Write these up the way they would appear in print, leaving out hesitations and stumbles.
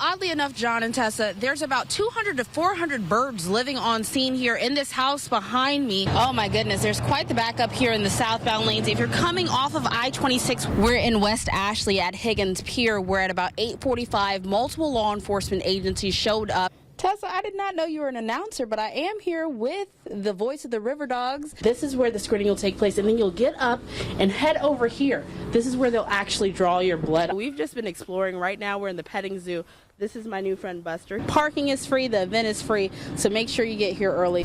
Oddly enough, John and Tessa, there's about 200 to 400 birds living on scene here in this house behind me. Oh my goodness, there's quite the backup here in the southbound lanes. If you're coming off of I-26, we're in West Ashley at Higgins Pier. We're at about 8:45. Multiple law enforcement agencies showed up. Tessa, I did not know you were an announcer, but I am here with the voice of the River Dogs. This is where the screening will take place, and then you'll get up and head over here. This is where they'll actually draw your blood. We've just been exploring. Right now we're in the petting zoo. This is my new friend Buster. Parking is free, the event is free, so make sure you get here early.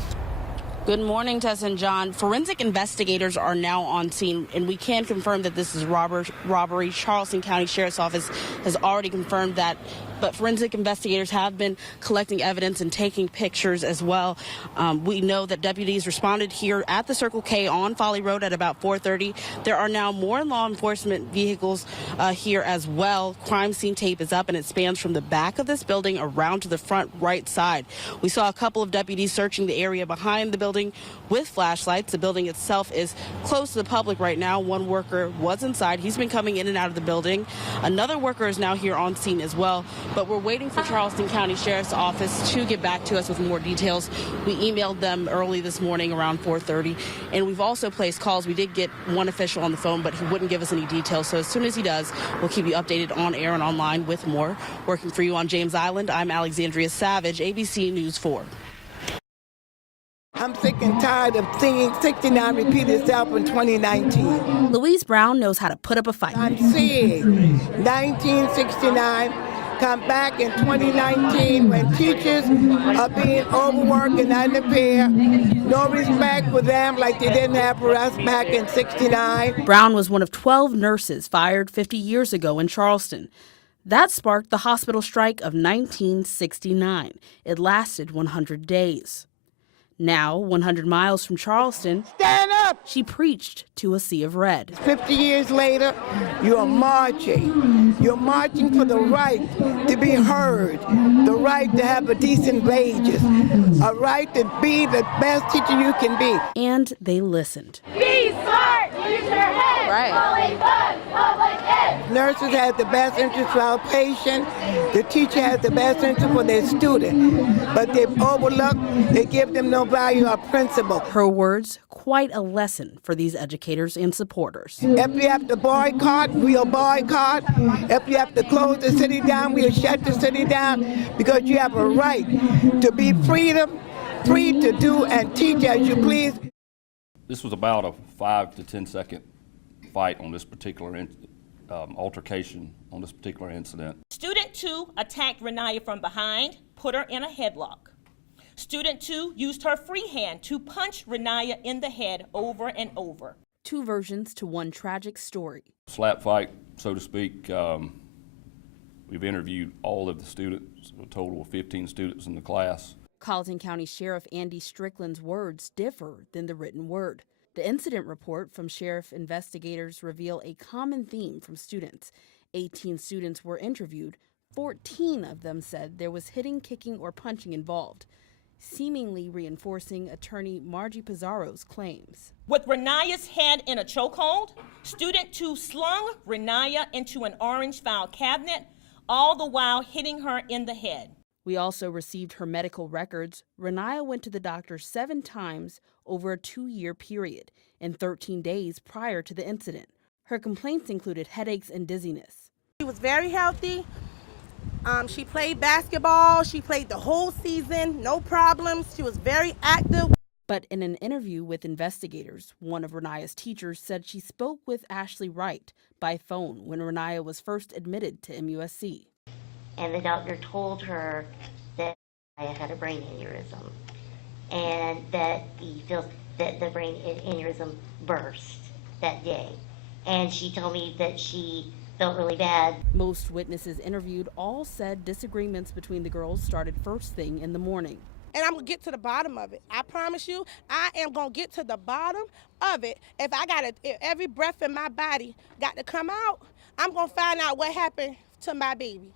Good morning, Tessa and John. Forensic investigators are now on scene, and we can confirm that this is robbery. Charleston County Sheriff's Office has already confirmed that, but forensic investigators have been collecting evidence and taking pictures as well. We know that deputies responded here at the Circle K on Folly Road at about 4:30. There are now more law enforcement vehicles here as well. Crime scene tape is up, and it spans from the back of this building around to the front right side. We saw a couple of deputies searching the area behind the building with flashlights. The building itself is closed to the public right now. One worker was inside. He's been coming in and out of the building. Another worker is now here on scene as well. But we're waiting for Charleston County Sheriff's Office to get back to us with more details. We emailed them early this morning around 4:30, and we've also placed calls. We did get one official on the phone, but he wouldn't give us any details. So as soon as he does, we'll keep you updated on air and online with more. Working for you on James Island, I'm Alexandria Savage, ABC News 4. I'm sick and tired of singing 69 repeat itself in 2019. Louise Brown knows how to put up a fight. I'm seeing 1969 come back in 2019 when teachers are being overworked and underpaid. No respect for them like they didn't have for us back in 69. Brown was one of 12 nurses fired 50 years ago in Charleston. That sparked the hospital strike of 1969. It lasted 100 days. Now, 100 miles from Charleston, Stand up! She preached to a sea of red. 50 years later, you are marching. You're marching for the right to be heard, the right to have a decent wages, a right to be the best teacher you can be. And they listened. Be smart, use your head. Right. Public ed. Nurses have the best interest for our patient. The teacher has the best interest for their student. But they've overlooked, they give them no value or principle. Her words, quite a lesson for these educators and supporters. If you have to boycott, we'll boycott. If you have to close the city down, we'll shut the city down, because you have a right to be free to do and teach as you please. This was about a 5 to 10 second fight on this particular altercation on this particular incident. Student 2 attacked Renaya from behind, put her in a headlock. Student 2 used her free hand to punch Renaya in the head over and over. Two versions to one tragic story. Slap fight, so to speak. We've interviewed all of the students, a total of 15 students in the class. Colleton County Sheriff Andy Strickland's words differ than the written word. The incident report from sheriff investigators reveal a common theme from students. 18 students were interviewed. 14 of them said there was hitting, kicking, or punching involved, seemingly reinforcing attorney Margie Pizarro's claims. With Renaya's head in a chokehold, student 2 slung Renaya into an orange file cabinet, all the while hitting her in the head. We also received her medical records. Renaya went to the doctor 7 times over a 2-year period and 13 days prior to the incident. Her complaints included headaches and dizziness. She was very healthy. She played basketball. She played the whole season, no problems. She was very active. But in an interview with investigators, one of Renaya's teachers said she spoke with Ashley Wright by phone when Renaya was first admitted to MUSC. And the doctor told her that I had a brain aneurysm and that he feels that the brain aneurysm burst that day. And she told me that she felt really bad. Most witnesses interviewed all said disagreements between the girls started first thing in the morning. And I'm going to get to the bottom of it. I promise you, I am going to get to the bottom of it. If every breath in my body got to come out, I'm going to find out what happened to my baby.